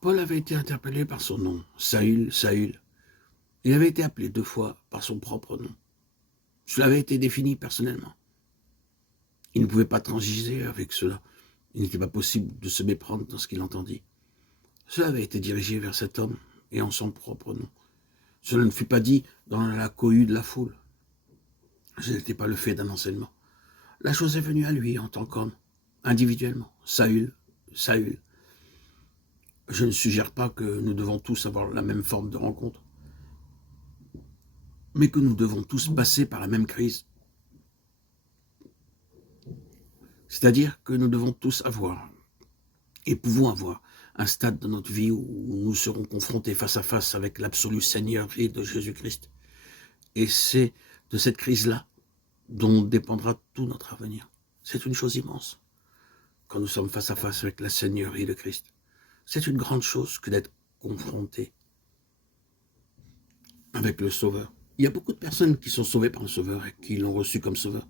Paul avait été interpellé par son nom, Saül, Saül. Il avait été appelé 2 fois par son propre nom. Cela avait été défini personnellement. Il ne pouvait pas transiger avec cela. Il n'était pas possible de se méprendre dans ce qu'il entendit. Cela avait été dirigé vers cet homme et en son propre nom. Cela ne fut pas dit dans la cohue de la foule. Ce n'était pas le fait d'un enseignement. La chose est venue à lui en tant qu'homme, individuellement. Saül, Saül. Je ne suggère pas que nous devons tous avoir la même forme de rencontre, mais que nous devons tous passer par la même crise. C'est-à-dire que nous devons tous avoir, et pouvons avoir, un stade de notre vie où nous serons confrontés face à face avec l'absolue Seigneurie de Jésus-Christ. Et c'est de cette crise-là dont dépendra tout notre avenir. C'est une chose immense quand nous sommes face à face avec la Seigneurie de Christ. C'est une grande chose que d'être confronté avec le Sauveur. Il y a beaucoup de personnes qui sont sauvées par le Sauveur et qui l'ont reçu comme Sauveur,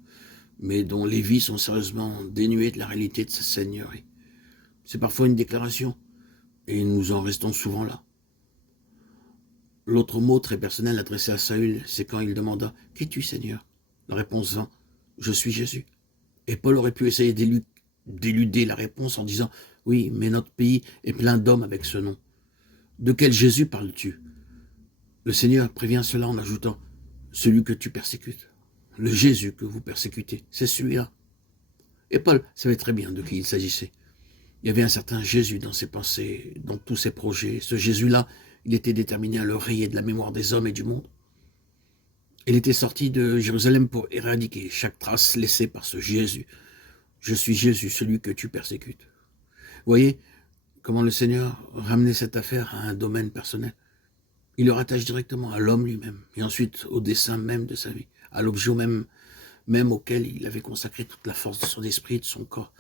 mais dont les vies sont sérieusement dénuées de la réalité de sa Seigneurie. C'est parfois une déclaration, et nous en restons souvent là. L'autre mot très personnel adressé à Saül, c'est quand il demanda « Qui es-tu, Seigneur ?» La réponse vint « Je suis Jésus ». Et Paul aurait pu essayer d'éluder la réponse en disant « Oui, mais notre pays est plein d'hommes avec ce nom. De quel Jésus parles-tu » Le Seigneur prévient cela en ajoutant « Celui que tu persécutes, le Jésus que vous persécutez, c'est celui-là. » Et Paul savait très bien de qui il s'agissait. Il y avait un certain Jésus dans ses pensées, dans tous ses projets. Ce Jésus-là, il était déterminé à le rayer de la mémoire des hommes et du monde. Il était sorti de Jérusalem pour éradiquer chaque trace laissée par ce Jésus. Je suis Jésus, celui que tu persécutes. Vous voyez comment le Seigneur ramenait cette affaire à un domaine personnel. Il le rattache directement à l'homme lui-même, et ensuite au dessein même de sa vie, à l'objet même auquel il avait consacré toute la force de son esprit et de son corps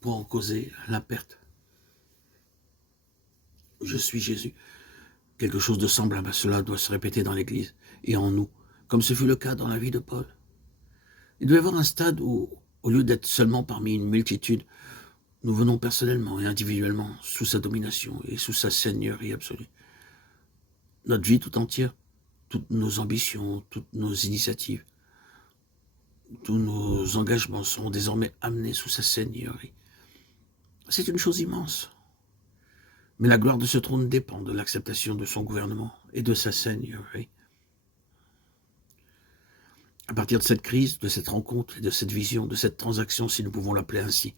pour en causer la perte. Je suis Jésus. Quelque chose de semblable à cela doit se répéter dans l'Église et en nous, comme ce fut le cas dans la vie de Paul. Il doit y avoir un stade où, au lieu d'être seulement parmi une multitude, nous venons personnellement et individuellement sous sa domination et sous sa seigneurie absolue. Notre vie tout entière, toutes nos ambitions, toutes nos initiatives, tous nos engagements seront désormais amenés sous sa seigneurie. C'est une chose immense. Mais la gloire de ce trône dépend de l'acceptation de son gouvernement et de sa seigneurie. À partir de cette crise, de cette rencontre, et de cette vision, de cette transaction, si nous pouvons l'appeler ainsi,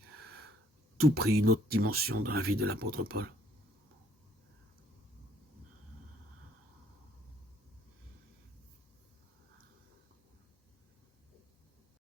tout prit une autre dimension dans la vie de l'apôtre Paul.